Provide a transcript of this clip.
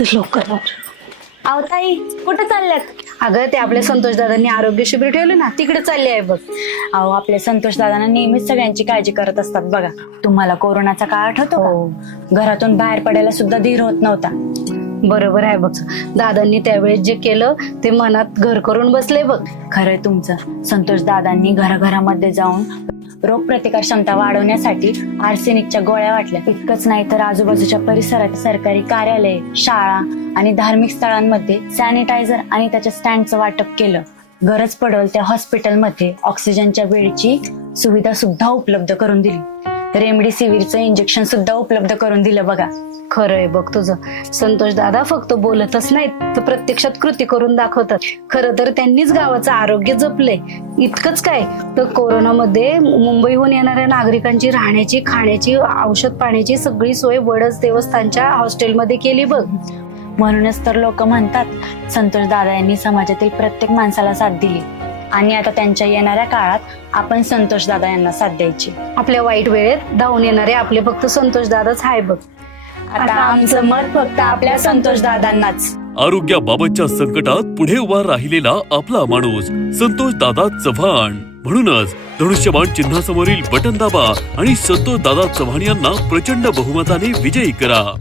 लवकर अहो ताई, कुठं चालल्यात? अगं ते आपल्या संतोष दादांनी आरोग्य शिबिर ठेवलं ना, तिकडे चालले आहे बघ. अहो आपले संतोष दादांना नेहमीच सगळ्यांची काळजी करत असतात बघा. तुम्हाला कोरोनाचा काळ आठवतो का? घरातून बाहेर पडायला सुद्धा धीर होत नव्हता. बरोबर आहे बघ. दादांनी त्यावेळेस जे केलं ते मनात घर करून बसले बघ. खरंय तुमचं. संतोष दादांनी घराघरामध्ये जाऊन रोगप्रतिकार क्षमता वाढवण्यासाठी आर्सेनिकच्या गोळ्या वाटल्या. इतकंच नाही तर आजूबाजूच्या परिसरात सरकारी कार्यालय, शाळा आणि धार्मिक स्थळांमध्ये सॅनिटायझर आणि त्याच्या स्टँडचं वाटप केलं. गरज पडेल त्या हॉस्पिटलमध्ये ऑक्सिजनच्या बेडची सुविधा सुद्धा उपलब्ध करून दिली. रेमडेसिवीरचं इंजेक्शन सुद्धा उपलब्ध करून दिलं बघा. खरंय बघ तुझं. संतोष दादा फक्त बोलतच नाहीत, तर प्रत्यक्षात कृती करून दाखवतात. खरं तर त्यांनीच गावाचं आरोग्य जपलंय. इतकंच काय तर कोरोनामध्ये मुंबईहून येणाऱ्या नागरिकांची राहण्याची, खाण्याची, औषध पाण्याची सगळी सोय वडच देवस्थानच्या हॉस्टेलमध्ये केली बघ. म्हणूनच तर लोक म्हणतात संतोष दादा यांनी समाजातील प्रत्येक माणसाला साथ दिली आणि आता त्यांच्या येणाऱ्या काळात आपण संतोष दादा यांना साथ द्यायची. आपल्या वाईट वेळेत धावून येणारे आपले फक्त संतोष दादाच आहे बघ. आता आमचं मत फक्त आपल्या संतोष दादांनाच. आरोग्याबाबतच्या संकटात पुढे उभा राहिलेला आपला माणूस संतोष दादा चव्हाण. म्हणूनच धनुष्यबाण चिन्हासमोरील बटन दाबा आणि संतोष दादा चव्हाण यांना प्रचंड बहुमताने विजयी करा.